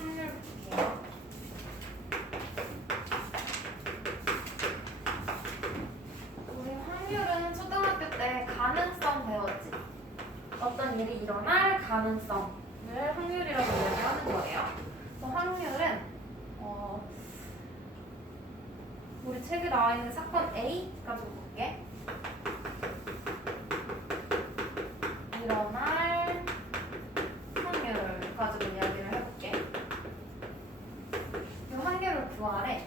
확률 볼게요. 우리 확률은 초등학교 때 가능성 배웠지. 어떤 일이 일어날 가능성을 확률이라고 이야기하는 거예요. 그래서 확률은 우리 책에 나와 있는 사건 A 가지고 볼게. 일어날 확률을 가지고 이야기를 해볼게. 이 확률을 구하래.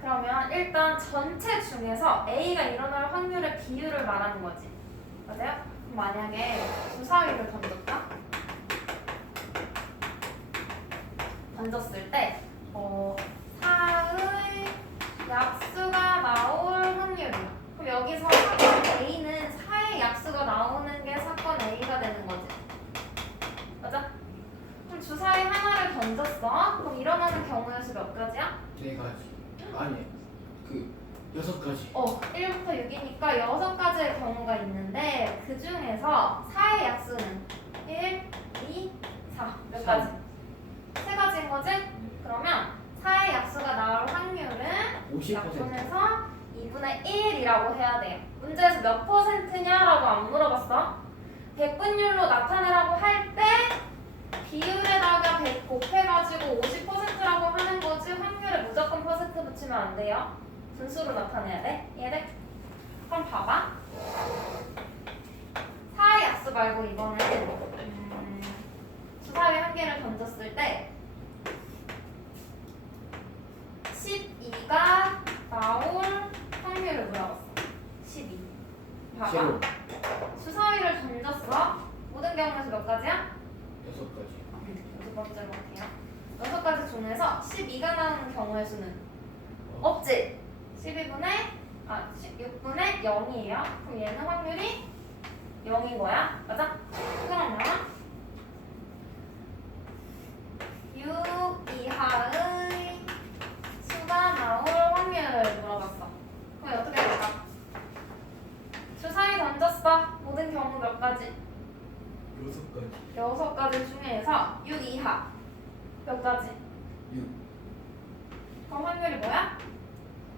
그러면 일단 전체 중에서 A가 일어날 확률의 비율을 말하는 거지. 맞아요? 그럼 만약에 주사위를 던졌을 때 4의 약수가 나올 확률이야. 그럼 여기서 사건 A는 4의 약수가 나오는 게 사건 A가 되는 거지. 맞아? 그럼 주사위 하나를 던졌어. 그럼 일어나는 경우의 수 몇 가지야? 4가지. 아니, 6가지. 1부터 6이니까 6가지의 경우가 있는데 그 중에서 4의 약수는 1, 2, 4. 몇 가지? 3가지인 거지? 그러면 4의 약수가 나올 확률은 50%. 약분해서 2분의 1이라고 해야 돼요. 문제에서 몇 %냐라고 안 물어봤어. 백분율로 나타내라고 할 때 비율에다가 100 곱해가지고 50%라고 하는 거지 확률에 무조건 퍼센트 붙이면 안 돼요. 분수로 나타내야 돼. 이해돼? 그럼 봐봐. 4의 약수 말고 이거는 주사위 한 개를 던졌을 때 12가 나올 확률을 물어봤어. 12. 봐봐. 주사위를 던졌어. 모든 경우에서 몇 가지야? 6가지. 6번째로 갈게요. 6가지 중에서 12가 나오는 경우의 수는 없지? 6분의 0이에요. 그럼 얘는 확률이 0인 거야. 맞아? 그러면 6 이하의 수가 나올 확률을 물어봤어. 그럼 어떻게 할까? 주사위 던졌어. 모든 경우 몇 가지? 6가지. 6가지 중에서 6 이하 몇 가지? 6. 그럼 확률이 뭐야?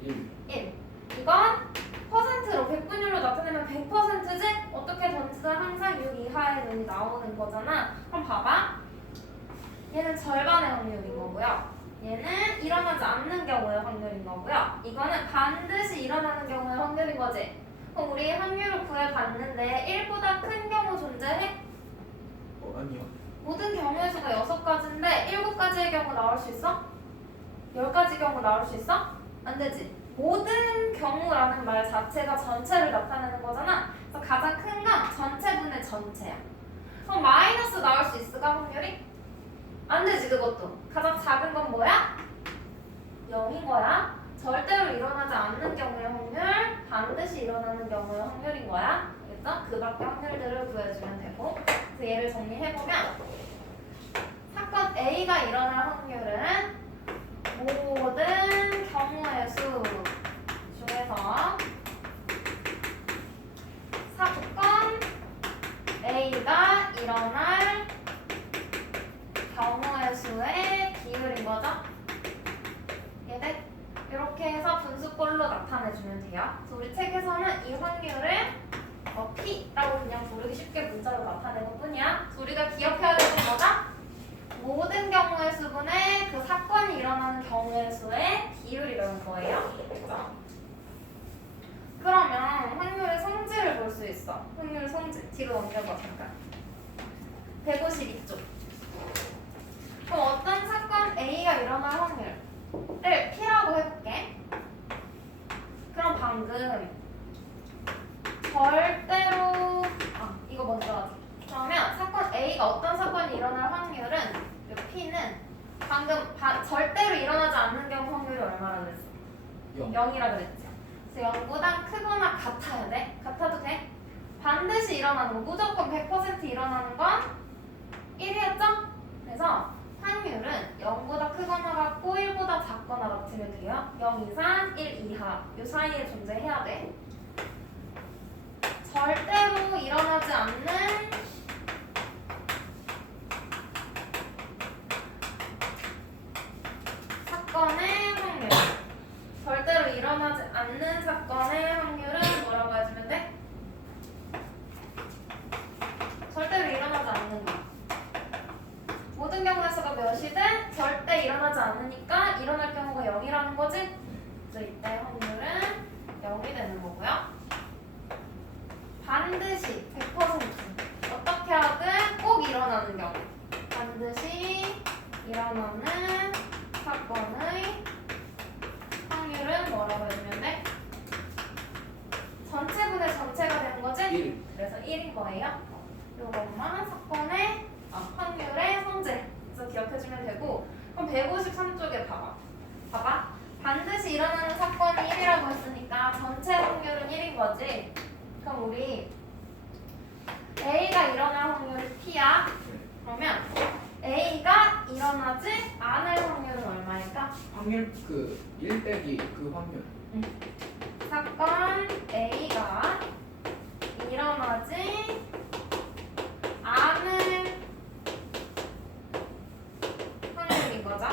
1. 1. 이건 퍼센트로 백분율로 나타내면 100%지? 어떻게 던지든 항상 6 이하의 눈이 나오는 거잖아. 그럼 봐봐. 얘는 절반의 확률인 거고요. 얘는 일어나지 않는 경우의 확률인 거고요. 이거는 반드시 일어나는 경우의 확률인 거지. 그럼 우리 확률을 구해봤는데 1보다 큰 경우 존재해? 아니요. 모든 경우의 수가 6가지인데 7가지의 경우 나올 수 있어? 10가지 경우 나올 수 있어? 안 되지. 모든 경우라는 말 자체가 전체를 나타내는 거잖아. 그래서 가장 큰 건 전체분의 전체야. 그럼 마이너스 나올 수 있을까 확률이? 안 되지 그것도. 가장 작은 건 뭐야? 0인 거야. 절대로 일어나지 않는 경우의 확률, 반드시 일어나는 경우의 확률인 거야. 알겠죠? 그 밖의 확률들을 구해주면 되고. 그래서 얘를 정리해보면 사건 A가 일어날 확률은 모든 경우의 수 중에서 사건 A가 일어날 경우의 수의 비율인 거죠. 얘네 이렇게 해서 분수꼴로 나타내주면 돼요. 그래서 우리 책에서는 이 확률을 P라고 그냥 부르기 쉽게 문자로 나타내는 뿐이야. 그래서 우리가 기억해야 되는 거가 모든 경우의 수분의 그 사건이 일어나는 경우의 수의 비율이라는 거예요. 그렇죠? 그러면 확률의 성질을 볼 수 있어. 확률 성질. 뒤로 넘겨봐 잠깐. 152쪽. 그럼 어떤 사건 A가 일어날 확률을 P라고 해볼게. 그럼 방금 절대로 이거 먼저 하자. 그러면 사건 A가 어떤 사건이 일어날 확률은 이 P는 방금 절대로 일어나지 않는 경우 확률이 얼마나 그랬어? 0이라 그랬지. 그래서 0보다 크거나 같아야 돼. 같아도 돼. 반드시 일어나는 거, 무조건 100% 일어나는 건 1이었죠? 그래서 확률은 0보다 크거나 같고 1보다 작거나 같으면 돼요. 0 이상, 1 이하 이 사이에 존재해야 돼. 절대로 일어나지 않는 모든 경우의 수가 몇이든 절대 일어나지 않으니까 일어날 경우가 0이라는 거지? 그래서 이때 확률은 0이 되는 거고요. 반드시 100% 어떻게 하든 꼭 일어나는 경우, 반드시 일어나는 사건의 확률은 뭐라고 해주면 돼? 전체분의 전체가 되는 거지? 1. 그래서 1인 거예요. 이것만 사건의 확률의 성질. 그래서 기억해주면 되고, 그럼 153쪽에 봐봐. 봐봐. 반드시 일어나는 사건이 1이라고 했으니까 전체 확률은 1인 거지. 그럼 우리 A가 일어날 확률이 P야. 그러면 A가 일어나지 않을 확률은 얼마일까? 확률 그 1 빼기 그 확률. 사건 A가 일어나지 않을 확률인 거죠.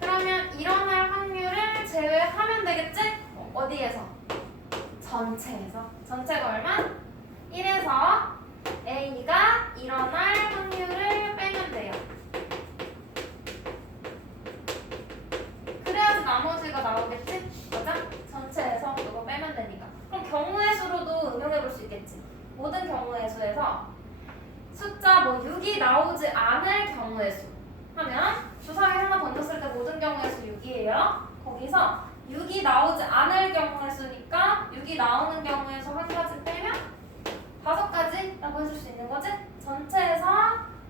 그러면 일어날 확률을 제외하면 되겠지? 어디에서? 전체에서. 전체가 얼마? 1에서 A가 일어날 확률을 빼면 돼요. 그래야지 나머지가 나오겠지? 맞아? 전체에서 그거 빼면 되니까. 그럼 경우의 수로도 응용해 볼 수 있겠지. 모든 경우의 수에서 숫자 뭐 6이 나오지 않을 경우의 수 하면 주사위 하나 던졌을 때 모든 경우의 수 6이에요. 거기서 6이 나오지 않을 경우의 수니까 6이 나오는 경우의 수 한 가지 빼면 5가지라고 해줄 수 있는 거지? 전체에서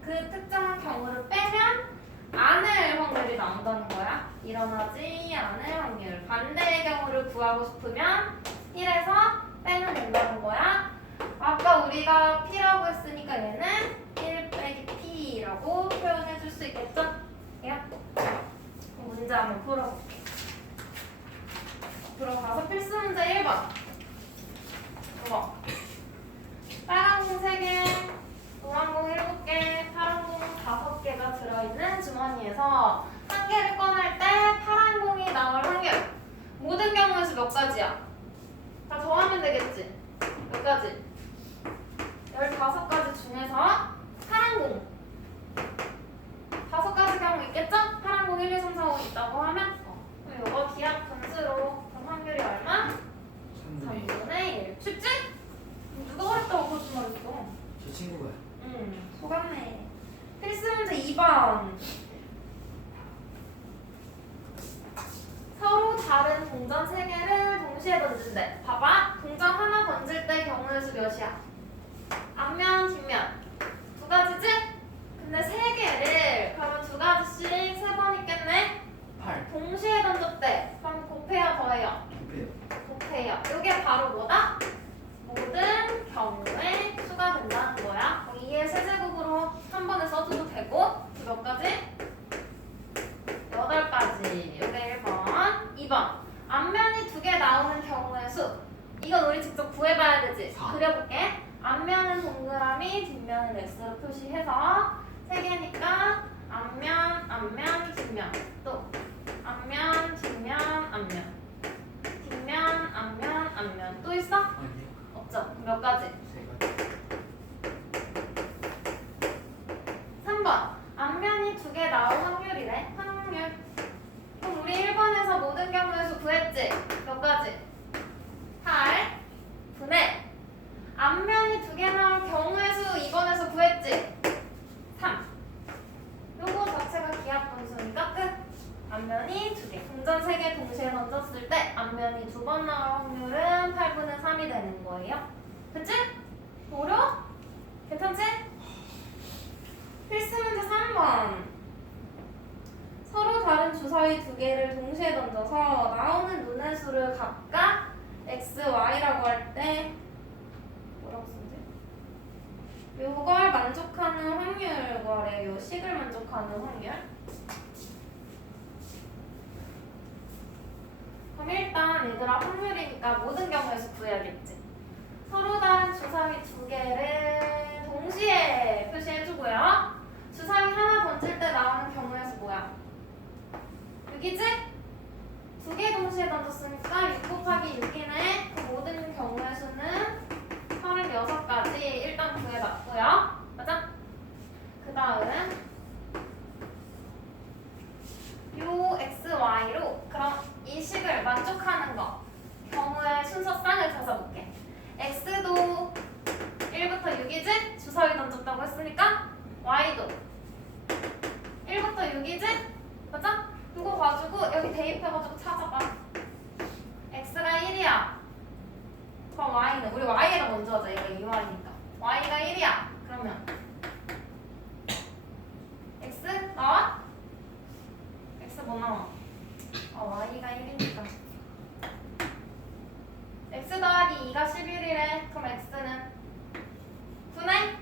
그 특정한 경우를 빼면 않을 확률이 나온다는 거야. 일어나지 않을 확률. 반대의 경우를 구하고 싶으면 1에서 빼면 된다는 거야. 아까 우리가 P라고 했으니까 얘는 1 빼기 P라고 표현해 줄 수 있겠죠? 예? 문제 한번 풀어볼게. 들어가서 필수 문제 1번. 이거. 빨간 공 3개, 노란 공 7개, 파란 공 5개가 들어있는 주머니에서 한 개를 꺼낼 때 파란 공이 나올 확률. 모든 경우에서 몇 가지야? 다 더하면 되겠지? 몇 가지? 15가지 중에서 파란 공 5가지 경우 있겠죠? 파란 공 1, 2, 3, 4, 5 있다고 하면 그럼 이거 기하 분수로 그럼 확률이 얼마? 3분의 3분의 1. 쉽지? 누가 어렵다고 거짓말했어? 저 친구가. 속았네. 필수 문제 2번. 서로 다른 동전 3개를 동시에 던진대. 봐봐. 동전 하나 던질 때 경우의 수 몇이야? 앞면, 뒷면. 2가지지? 근데 3개를 그러면 2가지씩 3번 있겠네? 8. 동시에 던졌대. 그럼 곱해요, 더해요? 곱해요. 곱해요. 이게 바로 뭐다? 모든 경우의 수가 된다는 거야. 2의 세제곱으로 한 번에 써줘도 되고 몇 가지? 8가지. 이게 1번. 2번. 앞면이 2개 나오는 경우의 수. 이건 우리 직접 구해봐야 되지. 4. 그려볼게. 앞면은 동그라미, 뒷면은 X로 표시해서 3개니까 앞면, 뒷면. 또 앞면, 뒷면, 앞면. 뒷면, 앞면. 또 있어? 아니요. 없죠? 몇 가지? 3가지. 3번. 앞면이 2개 나올 확률이래. 확률. 그럼 우리 1번에서 모든 경우의 수 구했지? 몇 가지? 8 분의 앞면이 2개 나올 경우의 수 2번에서 구했지? 3. 요거 자체가 기하 분수니까 끝. 앞면이 2개. 동전 3개 동시에 던졌을 때 앞면이 2번 나올 확률은 8분의 3이 되는 거예요. 그치? 어려워? 괜찮지? 필수 문제 3번. 서로 다른 주사위 2개를 동시에 던져서 나오는 눈의 수를 각각 x, y라고 할 때 뭐라고 쓰지? 요걸 만족하는 확률 구하래. 요 식을 만족하는 확률. 그럼 일단 얘들아 확률이니까 모든 경우에서 구해야겠지. 서로 다른 주사위 2개를 동시에 표시해주고요. 주사위 하나 던질 때 나오는 경우의 수 뭐야? 6이지? 2개 동시에 던졌으니까 6 곱하기 6이네. 그 모든 경우의 수는 36가지 일단 구해봤고요. 맞아? 그 다음 6이지? 맞아? 이거 가지고 여기 대입해가지고 찾아봐. x가 1이야. 그럼 y는 우리 y가 먼저 하자. 얘가 2y니까 y가 1이야. 그러면 x 나와? x 뭐 나와? y가 1이니까 x 더하기 2가 11이래. 그럼 x는 9네?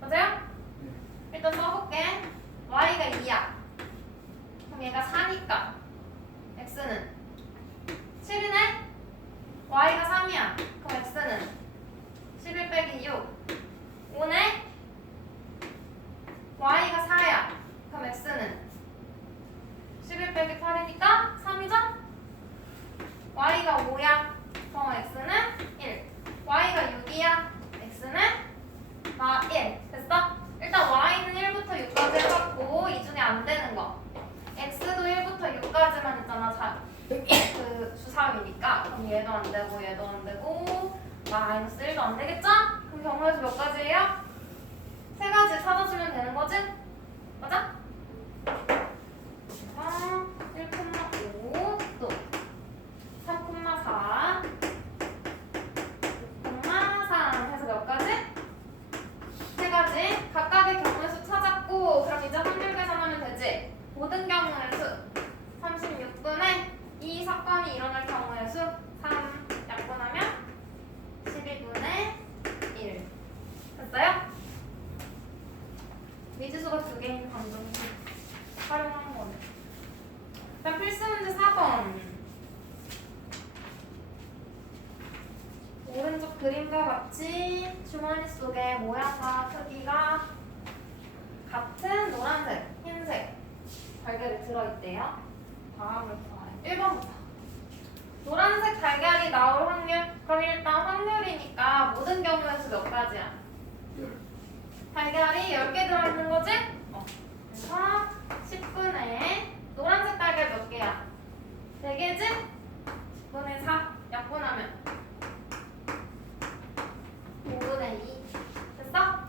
맞아요? 네. 일단 써볼게. y가 2야. 그럼 얘가 4니까 x는 7이네? y가 3이야. 그럼 x는 11 빼기 6 5네? y가 4야. 그럼 x는 11 빼기 8이니까 3이죠? y가 5야. 그럼 x는 1. y가 6이야. x는 1. 됐어? 일단 y는 1부터 6까지 해봤고 이 중에 안 되는 거 x도 1부터 6까지만 있잖아. 그 주사위니까. 그럼 얘도 안 되고 얘도 안 되고 마이너스 1도 안 되겠죠? 그럼 경우에서 몇 가지예요? 3가지 찾아주면 되는 거지? 맞아? 1,5 또 3,4 6,3 해서 몇 가지? 3가지. 각각의 경우의 수 찾았고 그럼 이제 확률 계산하면 되지. 모든 경우의 수 36분의 이 사건이 일어날 경우의 수 3 약분하면 12분의 1 됐어요? 미지수가 2개인 방정식 활용하는 거네. 그다음 필수 문제 4번. 오른쪽 그림과 같이 주머니 속에 모양과 크기가 같은 노란색, 흰색 달걀이 들어있대요. 다음을 봐요. 1번부터. 노란색 달걀이 나올 확률. 그럼 일단 확률이니까 모든 경우에서 몇 가지야? 10. 달걀이 10개 들어있는 거지? 그래서 10분의 노란색 달걀 몇 개야? 4개지? 10분의 4 약분하면 5분의 2 됐어?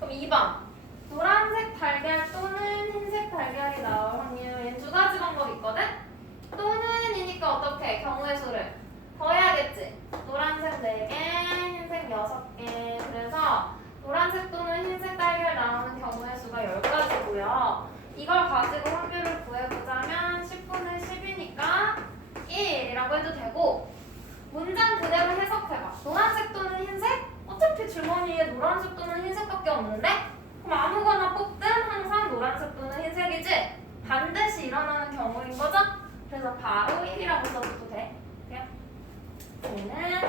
그럼 2번 노란색 달걀 또는 흰색 달걀이 나올 확률. 얘는 2가지 방법이 있거든? 또는이니까 어떻게? 경우의 수를 더해야겠지? 노란색 4개, 흰색 6개. 그래서 노란색 또는 흰색 달걀 나오는 경우의 수가 10가지고요. 이걸 가지고 확률을 구해보자면 10분의 10이니까 1이라고 해도 되고 문장 그대로 해석해봐. 노란색 또는 흰색? 어차피 주머니에 노란색 또는 흰색밖에 없는데? 그럼 아무거나 뽑든 항상 노란색 또는 흰색이지? 반드시 일어나는 경우인 거죠? 그래서 바로 1이라고 써줘도 돼. 그냥 얘는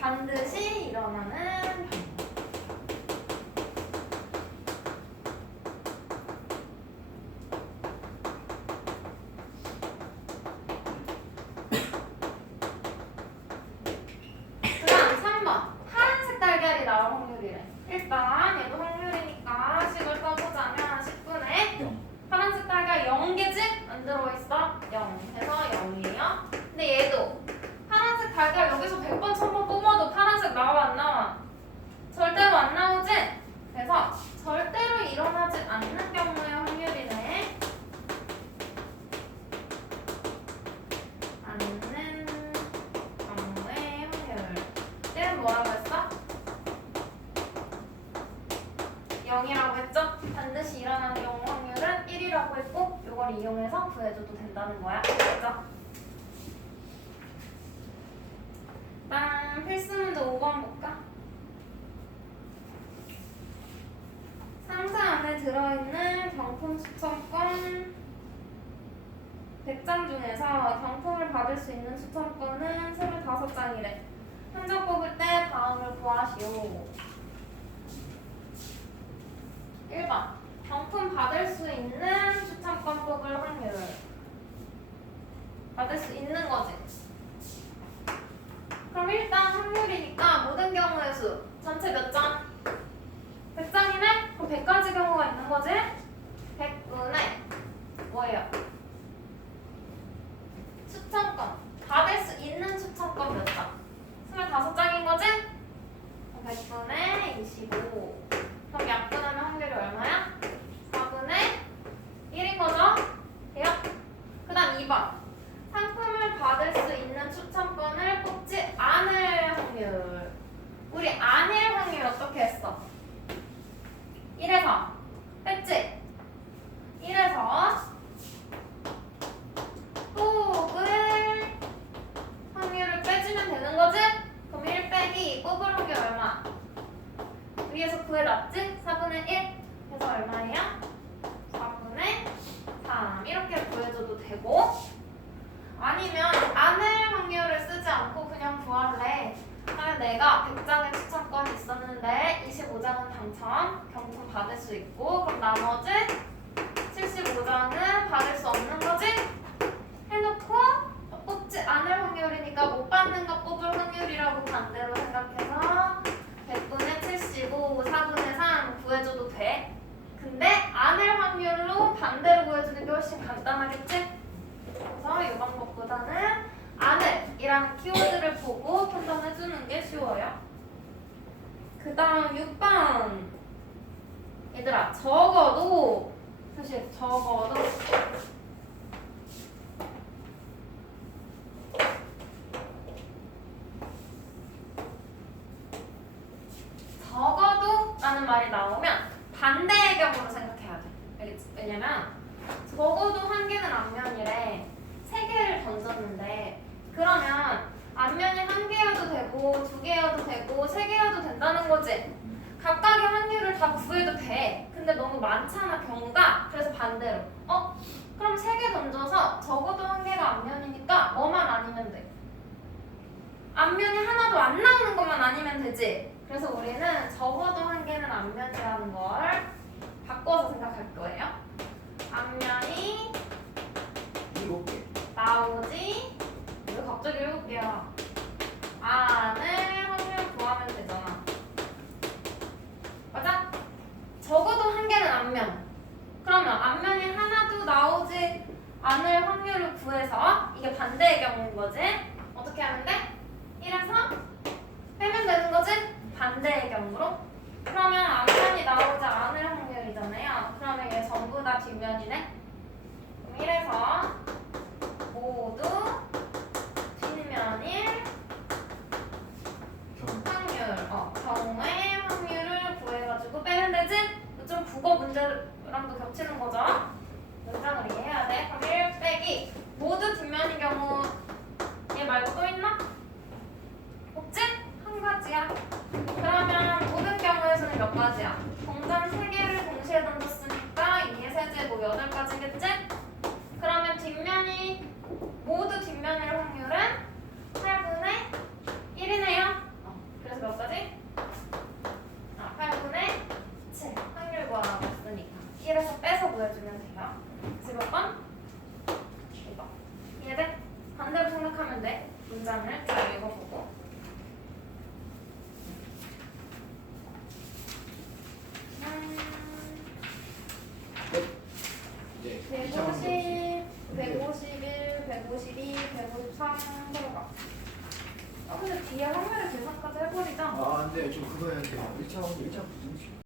반드시 일어나는 경우. 그다음 3번 파란색 달걀이 나올 확률이래. 일단 얘도 확률이니까 식을 써보자면 10분의 0. 파란색 달걀 0개지? 안 들어있어? 0 해서 0이에요. 근데 얘도 파란색 달걀 여기서 100번 1000번 뽑아도 파란색 나와 안 나와? 절대로 안 나오지? 그래서 절대로 일어나지 않는 경우의 확률이네. 않는 경우의 확률. 얘는 뭐라고 했어? 0이라고 했죠? 반드시 일어나는 경우 확률은 1이라고 했고 이걸 이용해서 구해줘도 된다는 거야. 그죠? 필수 문제 5번 볼까? 상자 안에 들어있는 경품 추천권 100장 중에서 경품을 받을 수 있는 추천권은 25장이래. 한 장 뽑을 때 다음을 구하시오. 1번 경품 받을 수 있는 추천권 뽑을 확률. 받을 수 있는 거지. 그럼 일단 확률이니까 모든 경우의 수 전체 몇 장? 100장이네? 그럼 100가지 경우가 있는 거지? 100분의 뭐예요? 추천권 받을 수 있는 추천권 몇 장? 25장인 거지? 100분의 25. 그럼 약분하면 확률이 얼마야? 4분의 내가 100장의 추천권이 있었는데 25장은 당첨, 경품 받을 수 있고 그럼 나머지 75장은 받을 수 없는 거지? 해놓고 뽑지 않을 확률이니까 못 받는 거 뽑을 확률이라고 반대로 생각해서 100분의 75, 4분의 3 구해줘도 돼. 근데 안을 확률로 반대로 구해주는 게 훨씬 간단하겠지? 그래서 이 방법보다는 안을이라는 키워드를 보고 판단해주는 게 쉬워요. 그 다음 6번. 얘들아, 적어도 라는 말이 나오면 반대의 경우로 생각해야 돼. 알겠지? 왜냐면 적어도 한 개는 앞면이래. 세 개를 던졌는데 그러면 앞면이 한 개여도 되고 두 개여도 되고 세 개여도 된다는 거지. 각각의 확률을 다 구해도 돼. 근데 너무 많잖아 경우가. 그래서 반대로 그럼 세 개 던져서 적어도 한 개가 앞면이니까 뭐만 아니면 돼. 앞면이 하나도 안 나오는 것만 아니면 되지. 그래서 우리는 적어도 한 개는 앞면이라는 걸 바꿔서 생각할 거예요. 앞면이 7개. 나오지. 왜 갑자기 7개야? 안을 확률 구하면 되잖아. 맞아? 적어도 한 개는 앞면. 그러면 앞면이 하나도 나오지 않을 확률을 구해서 이게 반대의 경우인 거지. 어떻게 하면 돼? 1에서 빼면 되는 거지? 반대의 경우로. 그러면 앞면이 나오지 않을 확률이잖아요. 그러면 얘 전부 다 뒷면이네. 그럼 1에서 모두 뒷면일 확률, 경우의 확률을 구해가지고 빼면 되지? 좀 국어 문제랑도 겹치는 거죠? 문장을 이해해야 돼. 그럼 1 빼기 모두 뒷면인 경우 얘 말고 또 있나? 없지? 한 가지야. 그러면 모든 경우에서는 몇 가지야? 동전 3개를 동시에 던졌으니까 2의 세제곱 8가지겠지? 그러면 뒷면이 모두 뒷면일 확률은 8분의 1이네요. 그래서 몇 가지? 8분의 7 확률 구하라고 했으니까 1에서 빼서 구해주면 돼요. 그래서 몇 번? 2번. 이해돼? 반대로 생각하면 돼. 문장을 잘 읽어보고. 이제 150, 151, 152, 153 들어가. 근데 뒤에 확률의 계산까지 해버리자. 아, 안 돼. 저 그거 해야 돼요. 1차 확률, 1차 무슨